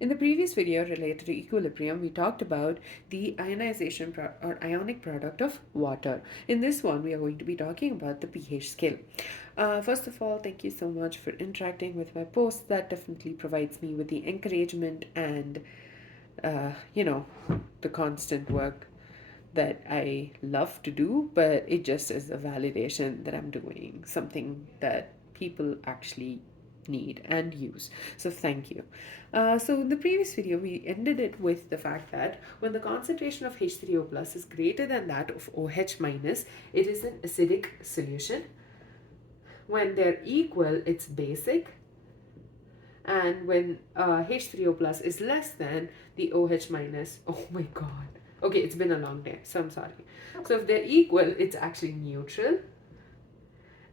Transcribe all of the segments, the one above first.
In the previous video related to equilibrium, we talked about the or ionic product of water. In this one, we are going to be talking about the pH scale. First of all, thank you so much for interacting with my posts. That definitely provides me with the encouragement and, the constant work that I love to do, but it just is a validation that I'm doing something that people actually need and use. So thank you. So in the previous video, we ended it with the fact that when the concentration of H3O plus is greater than that of OH minus, it is an acidic solution. When they're equal, it's basic. And when H3O plus is less than the OH minus, oh my god. Okay, it's been a long day, so I'm sorry. So if they're equal, it's actually neutral.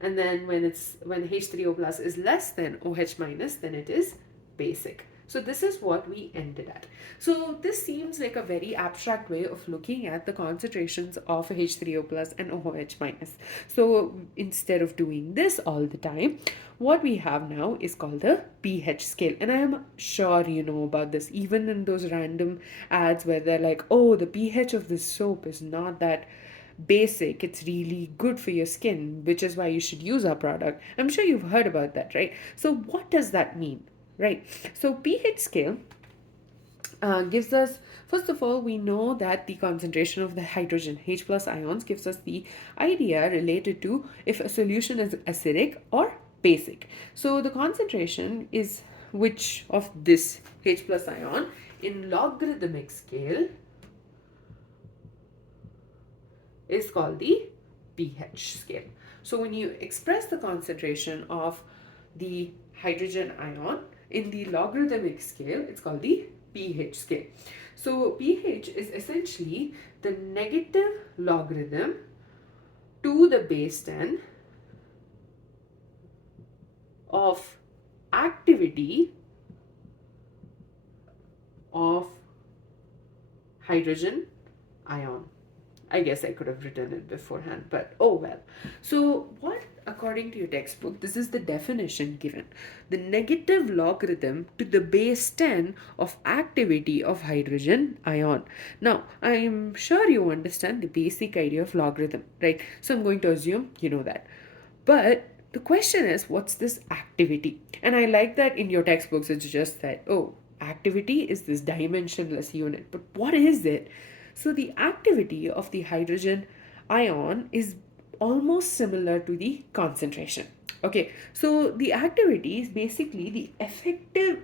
And then when H3O plus is less than OH minus, then it is basic. So this is what we ended at. So this seems like a very abstract way of looking at the concentrations of H3O plus and OH minus. So instead of doing this all the time, what we have now is called the pH scale. And I am sure you know about this, even in those random ads where they're like, oh, the pH of this soap is not that basic, it's really good for your skin, which is why you should use our product. I'm sure you've heard about that, right? So what does that mean, right? So pH scale gives us, first of all, we know that the concentration of the hydrogen H plus ions gives us the idea related to if a solution is acidic or basic. So the concentration is which of this H plus ion in logarithmic scale is called the pH scale. So when you express the concentration of the hydrogen ion in the logarithmic scale, it's called the pH scale. So pH is essentially the negative logarithm to the base 10 of activity of hydrogen ion. I guess I could have written it beforehand, but oh well. So, what, according to your textbook, this is the definition given: the negative logarithm to the base 10 of activity of hydrogen ion. Now, I am sure you understand the basic idea of logarithm, right? So, I'm going to assume you know that. But the question is, what's this activity? And I like that in your textbooks, it's just that, oh, activity is this dimensionless unit. But what is it? So the activity of the hydrogen ion is almost similar to the concentration. Okay, so the activity is basically the effective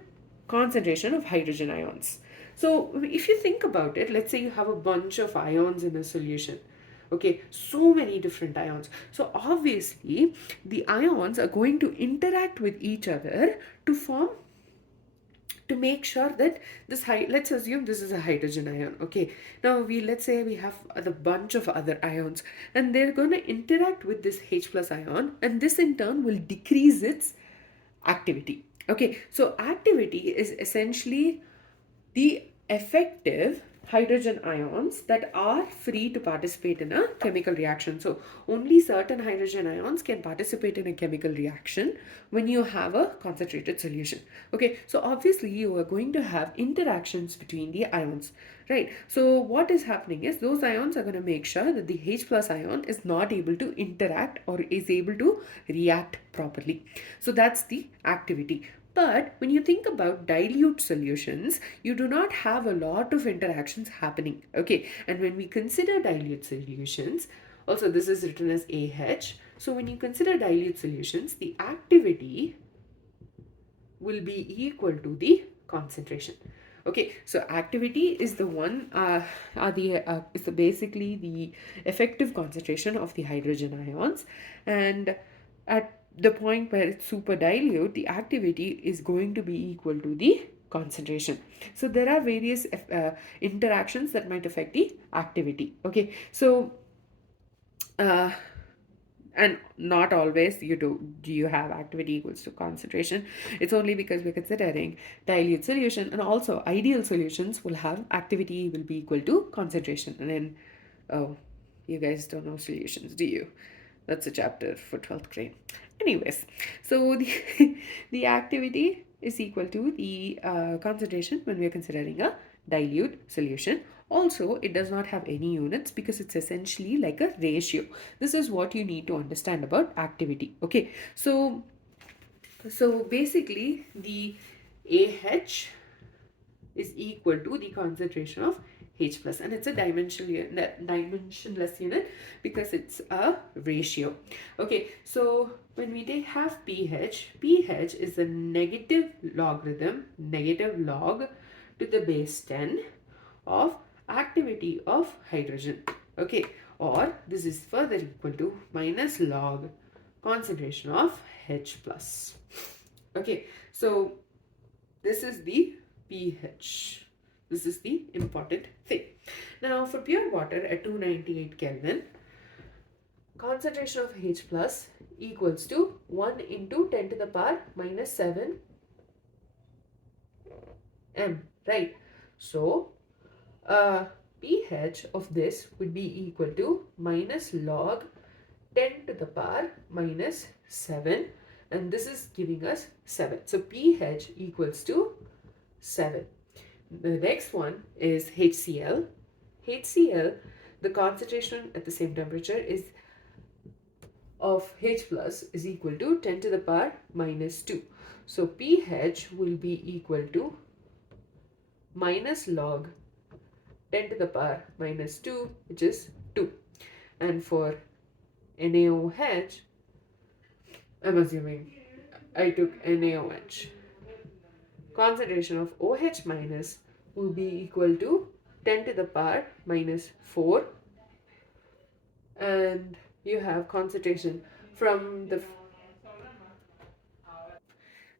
concentration of hydrogen ions. So if you think about it, let's say you have a bunch of ions in a solution. Okay, so many different ions. So obviously, the ions are going to interact with each other to form, to make sure that this let's assume this is a hydrogen ion. Okay, now let's say we have a bunch of other ions, and they're going to interact with this H plus ion, and this in turn will decrease its activity. Okay, so activity is essentially the effective hydrogen ions that are free to participate in a chemical reaction. So only certain hydrogen ions can participate in a chemical reaction when you have a concentrated solution. Okay, so obviously you are going to have interactions between the ions, right? So what is happening is those ions are going to make sure that the H plus ion is not able to interact or is able to react properly. So that's the activity. But when you think about dilute solutions, you do not have a lot of interactions happening. Okay, and when we consider dilute solutions, also this is written as AH. So when you consider dilute solutions, the activity will be equal to the concentration. Okay, so activity is the one is basically the effective concentration of the hydrogen ions, and at the point where it's super dilute, the activity is going to be equal to the concentration. So there are various interactions that might affect the activity. Okay, so uh, and not always do you have activity equals to concentration. It's only because we're considering dilute solution, and also ideal solutions will have activity will be equal to concentration. And then, oh, you guys don't know solutions, do you? That's a chapter for 12th grade. Anyways, so the the activity is equal to the concentration when we are considering a dilute solution. Also, it does not have any units because it's essentially like a ratio. This is what you need to understand about activity. Okay, so basically the AH is equal to the concentration of H plus, and it's a dimensionless unit because it's a ratio. Okay, so when we have pH is a negative log to the base 10 of activity of hydrogen. Okay, or this is further equal to minus log concentration of H plus. Okay, so this is the pH. This is the important thing. Now, for pure water at 298 Kelvin, concentration of H plus equals to 1 into 10 to the power minus 7 m, right? So, pH of this would be equal to minus log 10 to the power minus 7, and this is giving us 7. So, pH equals to 7. The next one is HCl. HCl, the concentration at the same temperature is of H plus is equal to 10 to the power minus 2. So pH will be equal to minus log 10 to the power minus 2, which is 2. And for NaOH, I'm assuming I took NaOH. Concentration of OH minus will be equal to 10 to the power minus 4, and you have concentration from the,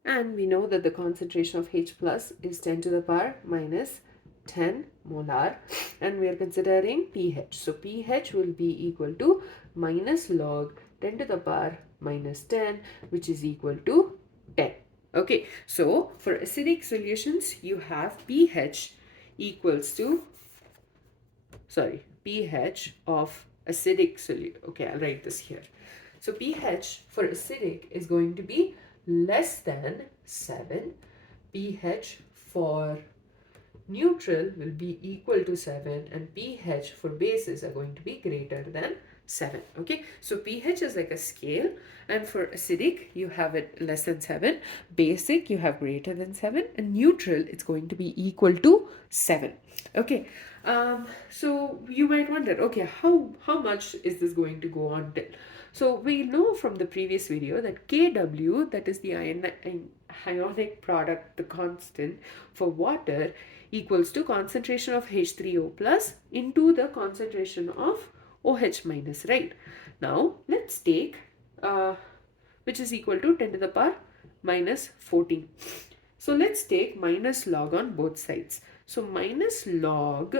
and we know that the concentration of H plus is 10 to the power minus 10 molar, and we are considering pH. So pH will be equal to minus log 10 to the power minus 10, which is equal to 10. Okay, so for acidic solutions, you have pH equals to, pH of acidic solute. Okay, I'll write this here. So pH for acidic is going to be less than 7. pH for neutral will be equal to 7, and pH for bases are going to be greater than 7. Okay, so pH is like a scale, and for acidic you have it less than 7, basic you have greater than 7, and neutral it's going to be equal to 7. Okay, so you might wonder, okay, how much is this going to go on till? So we know from the previous video that Kw, that is the ionic product, the constant for water, equals to concentration of H3O plus into the concentration of OH minus, right? Now let's take which is equal to 10 to the power minus 14. So let's take minus log on both sides. So minus log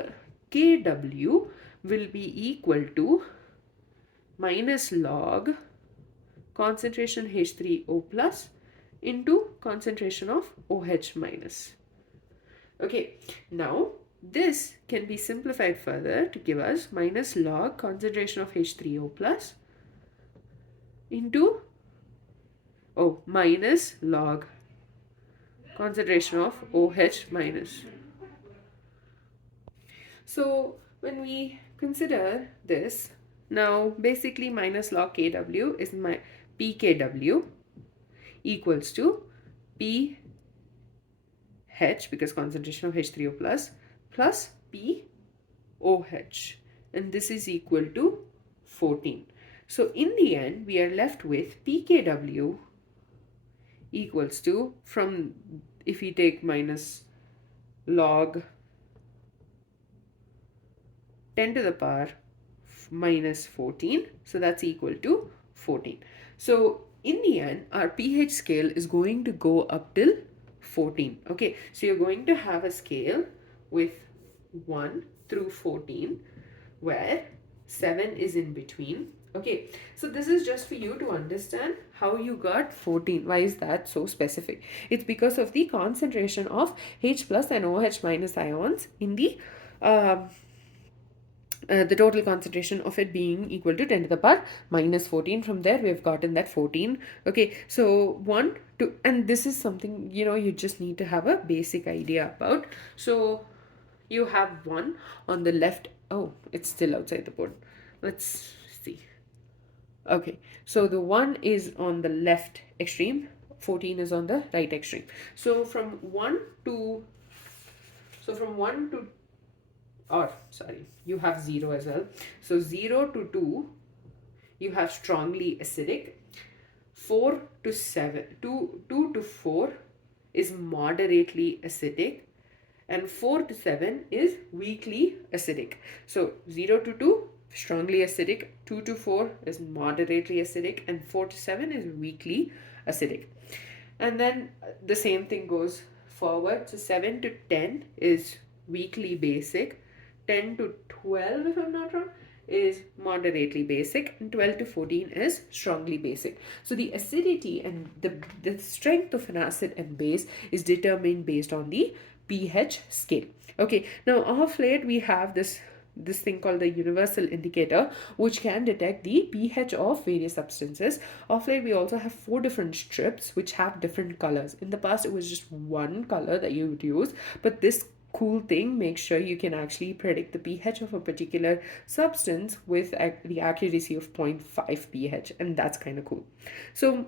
Kw will be equal to minus log concentration H3O plus into concentration of OH minus. Okay, now this can be simplified further to give us minus log concentration of H3O plus into minus log concentration of OH minus. So when we consider this, now basically minus log Kw is my pKw equals to pH, because concentration of H3O plus POH, and this is equal to 14. So in the end we are left with pKw equals to, from if we take minus log 10 to the power minus 14, so that's equal to 14. So in the end our pH scale is going to go up till 14. Okay, so you're going to have a scale with 1 through 14 where 7 is in between. Okay, so this is just for you to understand how you got 14. Why is that so specific? It's because of the concentration of H plus and OH minus ions in the the total concentration of it being equal to 10 to the power minus 14. From there we've gotten that 14. Okay, so 1 2, and this is something you just need to have a basic idea about. So you have 1 on the left. Oh, it's still outside the board. Let's see. Okay, so the 1 is on the left extreme, 14 is on the right extreme. So from 1 to so from 1 to, or sorry, you have 0 as well. So 0 to 2 you have strongly acidic. 4 to 7, 2 to 4 is moderately acidic, and 4 to 7 is weakly acidic. So 0 to 2 strongly acidic, 2 to 4 is moderately acidic, and 4 to 7 is weakly acidic. And then the same thing goes forward. So 7 to 10 is weakly basic, 10 to 12, if I'm not wrong, is moderately basic, and 12 to 14 is strongly basic. So the acidity and the strength of an acid and base is determined based on the pH scale. Okay, now of late we have this thing called the universal indicator, which can detect the pH of various substances. Of late we also have 4 different strips which have different colors. In the past it was just one color that you would use, but this cool thing makes sure you can actually predict the pH of a particular substance with the accuracy of 0.5 pH, and that's kind of cool. So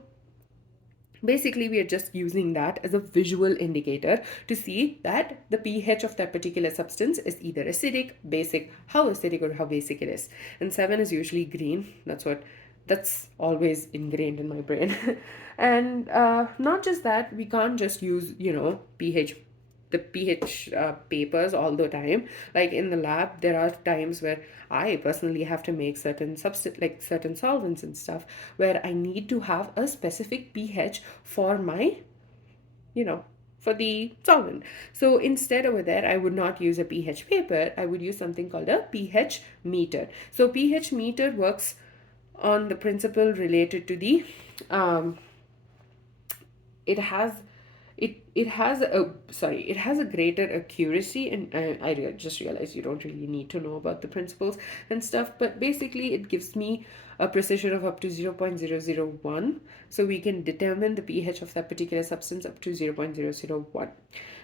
basically we are just using that as a visual indicator to see that the pH of that particular substance is either acidic, basic, how acidic or how basic it is. And 7 is usually green. That's always ingrained in my brain. And not just that, we can't just use pH papers all the time. Like in the lab there are times where I personally have to make certain certain solvents and stuff, where I need to have a specific pH for my for the solvent. So instead over there I would not use a pH paper, I would use something called a pH meter. So pH meter works on the principle related to the it has it has a greater accuracy, and I just realized you don't really need to know about the principles and stuff, but basically it gives me a precision of up to 0.001, so we can determine the pH of that particular substance up to 0.001.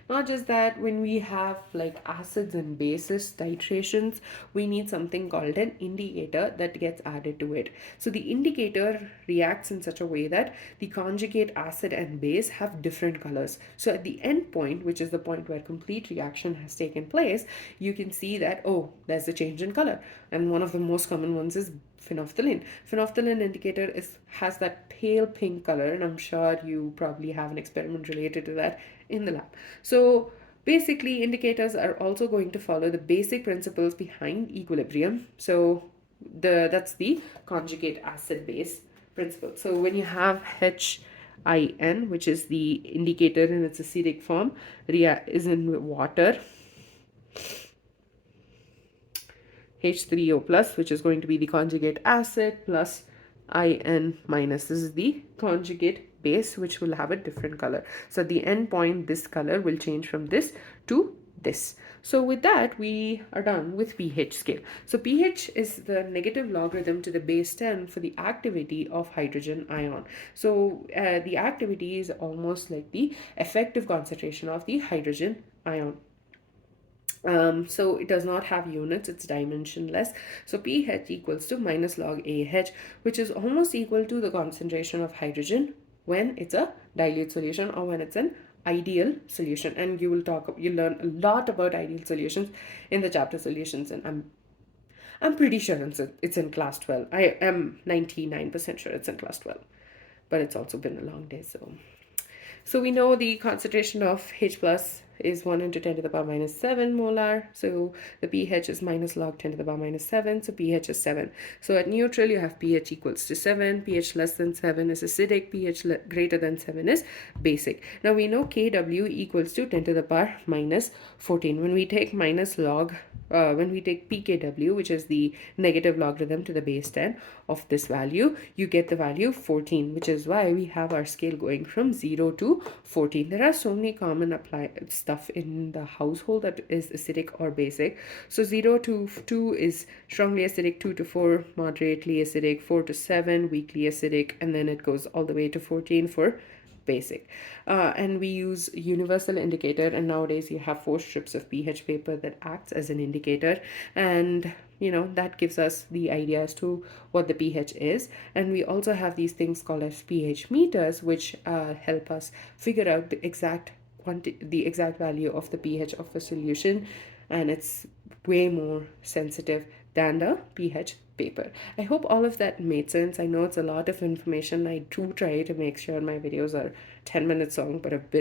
Not just that, when we have like acids and bases titrations, we need something called an indicator that gets added to it. So the indicator reacts in such a way that the conjugate acid and base have different colors. So at the end point, which is the point where complete reaction has taken place, you can see that, oh, there's a change in color. And one of the most common ones is phenolphthalein. Phenolphthalein indicator has that pale pink color, and I'm sure you probably have an experiment related to that in the lab. So basically indicators are also going to follow the basic principles behind equilibrium. So that's the conjugate acid base principle. So when you have HIN, which is the indicator in its acidic form, is in water, H3O plus, which is going to be the conjugate acid, plus In minus. This is the conjugate base, which will have a different color. So at the end point, this color will change from this to this. So with that, we are done with pH scale. So pH is the negative logarithm to the base 10 for the activity of hydrogen ion. So the activity is almost like the effective concentration of the hydrogen ion. So it does not have units, it's dimensionless. So pH equals to minus log AH, which is almost equal to the concentration of hydrogen when it's a dilute solution or when it's an ideal solution. And you'll learn a lot about ideal solutions in the chapter solutions, and I'm pretty sure it's in class 12. I am 99% sure it's in class 12, but it's also been a long day. So we know the concentration of H plus is 1 into 10 to the power minus 7 molar. So the pH is minus log 10 to the power minus 7. So pH is 7. So at neutral, you have pH equals to 7. pH less than 7 is acidic. pH greater than 7 is basic. Now we know Kw equals to 10 to the power minus 14. When we take minus log, when we take pKw, which is the negative logarithm to the base 10 of this value, you get the value 14, which is why we have our scale going from 0 to 14. There are so many common stuff in the household that is acidic or basic. So 0 to 2 is strongly acidic, 2 to 4 moderately acidic, 4 to 7 weakly acidic, and then it goes all the way to 14 for basic. And we use universal indicator, and nowadays you have 4 strips of pH paper that acts as an indicator, and that gives us the idea as to what the pH is. And we also have these things called as pH meters, which help us figure out the exact value of the pH of a solution, and it's way more sensitive than the pH paper. I hope all of that made sense. I know it's a lot of information. I do try to make sure my videos are 10 minutes long, but I've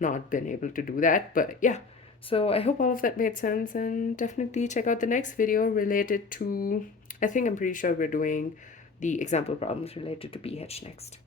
not been able to do that. But yeah, so I hope all of that made sense, and definitely check out the next video related to, I'm pretty sure we're doing the example problems related to pH next.